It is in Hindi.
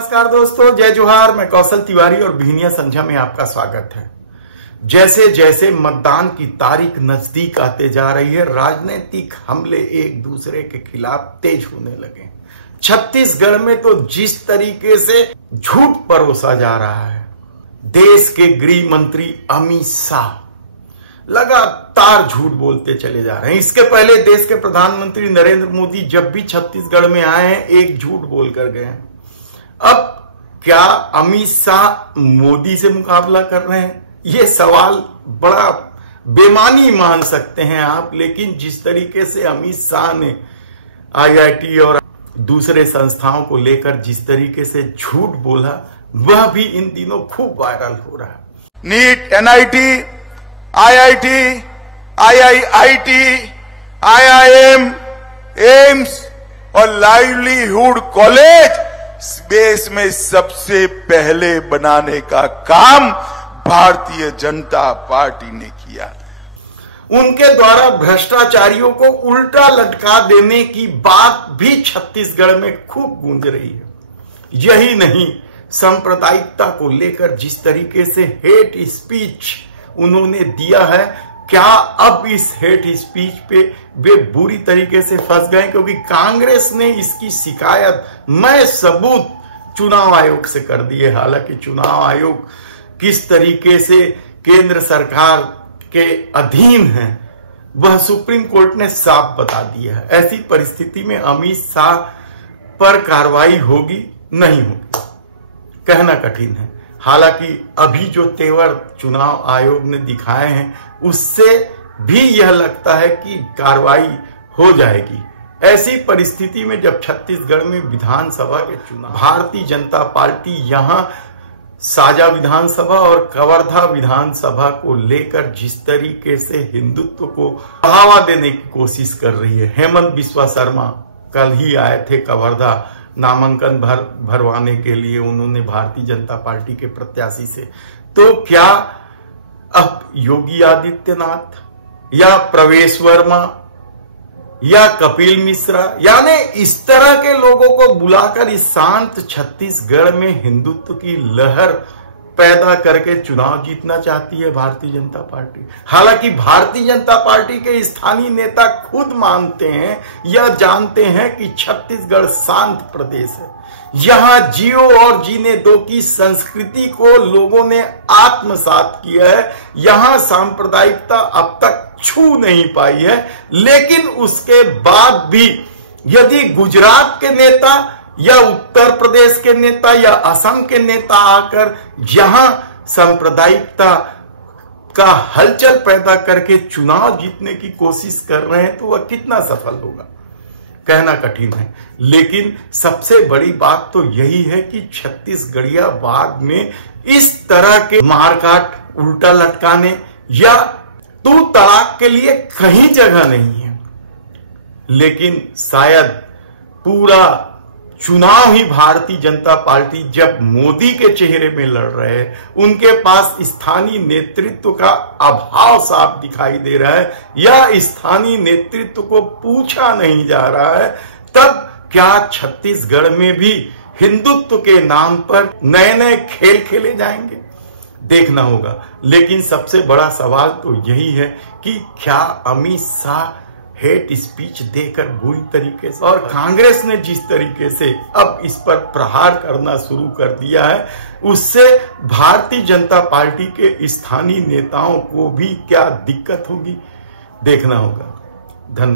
नमस्कार दोस्तों, जय जोहार। मैं कौशल तिवारी और बिहनिया संझा में आपका स्वागत है। जैसे जैसे मतदान की तारीख नजदीक आते जा रही है, राजनीतिक हमले एक दूसरे के खिलाफ तेज होने लगे। छत्तीसगढ़ में तो जिस तरीके से झूठ परोसा जा रहा है, देश के गृह मंत्री अमित शाह लगातार झूठ बोलते चले जा रहे हैं। इसके पहले देश के प्रधानमंत्री नरेंद्र मोदी जब भी छत्तीसगढ़ में आए हैं, एक झूठ बोल कर गए हैं। अब क्या अमित शाह मोदी से मुकाबला कर रहे हैं? ये सवाल बड़ा बेमानी मान सकते हैं आप, लेकिन जिस तरीके से अमित शाह ने आईआईटी और दूसरे संस्थाओं को लेकर जिस तरीके से झूठ बोला, वह भी इन दिनों खूब वायरल हो रहा है। NEET, NIT, IIT, IIIT, IIM, AIIMS और लाइवलीहुड कॉलेज देश में सबसे पहले बनाने का काम भारतीय जनता पार्टी ने किया। उनके द्वारा भ्रष्टाचारियों को उल्टा लटका देने की बात भी छत्तीसगढ़ में खूब गूंज रही है। यही नहीं, सांप्रदायिकता को लेकर जिस तरीके से हेट स्पीच उन्होंने दिया है, क्या अब इस हेट स्पीच पे वे बुरी तरीके से फंस गए? क्योंकि कांग्रेस ने इसकी शिकायत मैं सबूत चुनाव आयोग से कर दी है। हालांकि चुनाव आयोग किस तरीके से केंद्र सरकार के अधीन है, वह सुप्रीम कोर्ट ने साफ बता दिया है। ऐसी परिस्थिति में अमित शाह पर कार्रवाई होगी नहीं होगी, कहना कठिन है। हालांकि अभी जो तेवर चुनाव आयोग ने दिखाए हैं, उससे भी यह लगता है कि कार्रवाई हो जाएगी। ऐसी परिस्थिति में जब छत्तीसगढ़ में विधानसभा के चुनाव, भारतीय जनता पार्टी यहां साजा विधानसभा और कवर्धा विधानसभा को लेकर जिस तरीके से हिंदुत्व को बढ़ावा देने की कोशिश कर रही है। हेमंत बिस्वा शर्मा कल ही आए थे कवर्धा नामांकन भरवाने के लिए, उन्होंने भारतीय जनता पार्टी के प्रत्याशी से। तो क्या अब योगी आदित्यनाथ या प्रवेश वर्मा या कपिल मिश्रा, यानी इस तरह के लोगों को बुलाकर इस शांत छत्तीसगढ़ में हिंदुत्व की लहर पैदा करके चुनाव जीतना चाहती है भारतीय जनता पार्टी? हालांकि भारतीय जनता पार्टी के स्थानीय नेता खुद मानते हैं या जानते हैं कि छत्तीसगढ़ शांत प्रदेश है। यहां जियो और जीने दो की संस्कृति को लोगों ने आत्मसात किया है। यहां सांप्रदायिकता अब तक छू नहीं पाई है। लेकिन उसके बाद भी यदि गुजरात के नेता या उत्तर प्रदेश के नेता या असम के नेता आकर यहां सांप्रदायिकता का हलचल पैदा करके चुनाव जीतने की कोशिश कर रहे हैं, तो वह कितना सफल होगा, कहना कठिन है। लेकिन सबसे बड़ी बात तो यही है कि छत्तीसगढ़ियावाद में इस तरह के मारकाट, उल्टा लटकाने या तू तड़ाक के लिए कहीं जगह नहीं है। लेकिन शायद पूरा चुनाव ही भारतीय जनता पार्टी जब मोदी के चेहरे में लड़ रहे हैं, उनके पास स्थानीय नेतृत्व का अभाव साफ दिखाई दे रहा है या स्थानीय नेतृत्व को पूछा नहीं जा रहा है, तब क्या छत्तीसगढ़ में भी हिंदुत्व के नाम पर नए नए खेल खेले जाएंगे? देखना होगा। लेकिन सबसे बड़ा सवाल तो यही है कि क्या अमित शाह हेट स्पीच देकर बुरी तरीके से, और कांग्रेस ने जिस तरीके से अब इस पर प्रहार करना शुरू कर दिया है, उससे भारतीय जनता पार्टी के स्थानीय नेताओं को भी क्या दिक्कत होगी, देखना होगा। धन्यवाद।